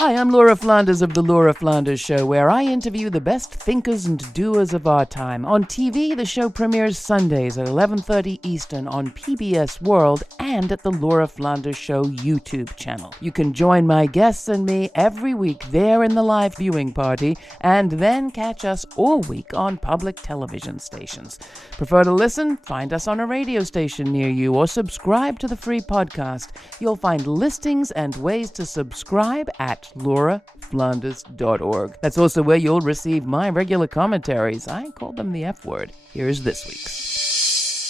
Hi, I'm Laura Flanders of The Laura Flanders Show, where I interview the best thinkers and doers of our time. On TV, the show premieres Sundays at 11:30 Eastern on PBS World and at the Laura Flanders Show YouTube channel. You can join my guests and me every week there in the live viewing party, and then catch us all week on public television stations. Prefer to listen? Find us on a radio station near you or subscribe to the free podcast. You'll find listings and ways to subscribe at lauraflanders.org. That's also where you'll receive my regular commentaries. I call them the F word. Here's this week's.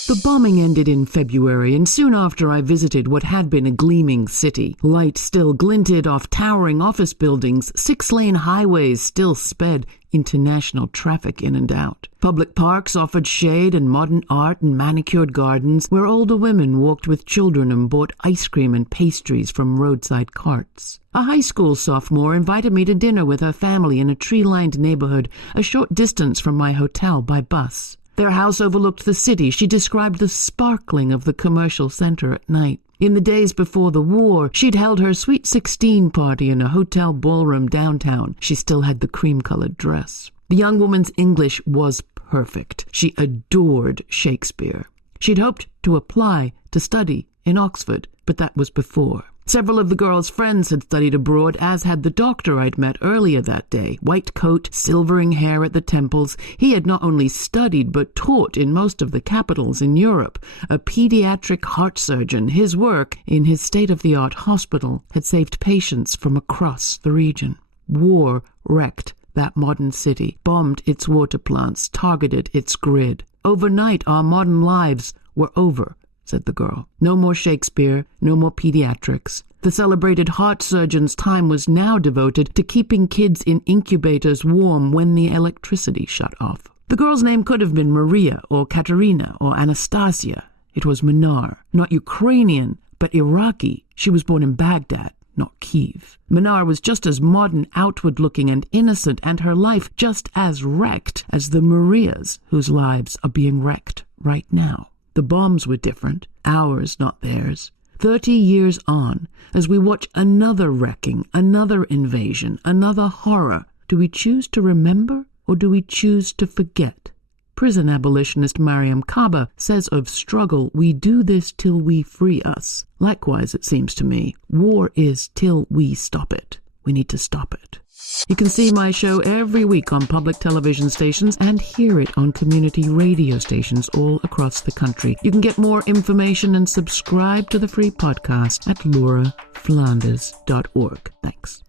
The bombing ended in February, and soon after I visited what had been a gleaming city. Light still glinted off towering office buildings, 6-lane highways still sped international traffic in and out. Public parks offered shade and modern art and manicured gardens where older women walked with children and bought ice cream and pastries from roadside carts. A high school sophomore invited me to dinner with her family in a tree-lined neighborhood a short distance from my hotel by bus. Their house overlooked the city. She described the sparkling of the commercial center at night. In the days before the war, she'd held her Sweet 16 party in a hotel ballroom downtown. She still had the cream-colored dress. The young woman's English was perfect. She adored Shakespeare. She'd hoped to apply to study in Oxford, but that was before. Several of the girl's friends had studied abroad, as had the doctor I'd met earlier that day. White coat, silvering hair at the temples. He had not only studied but taught in most of the capitals in Europe. A pediatric heart surgeon, his work in his state-of-the-art hospital had saved patients from across the region. War wrecked that modern city, bombed its water plants, targeted its grid. Overnight, our modern lives were over, said the girl. No more Shakespeare, no more pediatrics. The celebrated heart surgeon's time was now devoted to keeping kids in incubators warm when the electricity shut off. The girl's name could have been Maria or Katerina or Anastasia. It was Manar, not Ukrainian, but Iraqi. She was born in Baghdad, not Kiev. Manar was just as modern, outward-looking, and innocent, and her life just as wrecked as the Marias whose lives are being wrecked right now. The bombs were different, ours, not theirs. 30 years on, as we watch another wrecking, another invasion, another horror, do we choose to remember or do we choose to forget? Prison abolitionist Mariam Kaba says of struggle, we do this till we free us. Likewise, it seems to me, war is till we stop it. We need to stop it. You can see my show every week on public television stations and hear it on community radio stations all across the country. You can get more information and subscribe to the free podcast at lauraflanders.org. Thanks.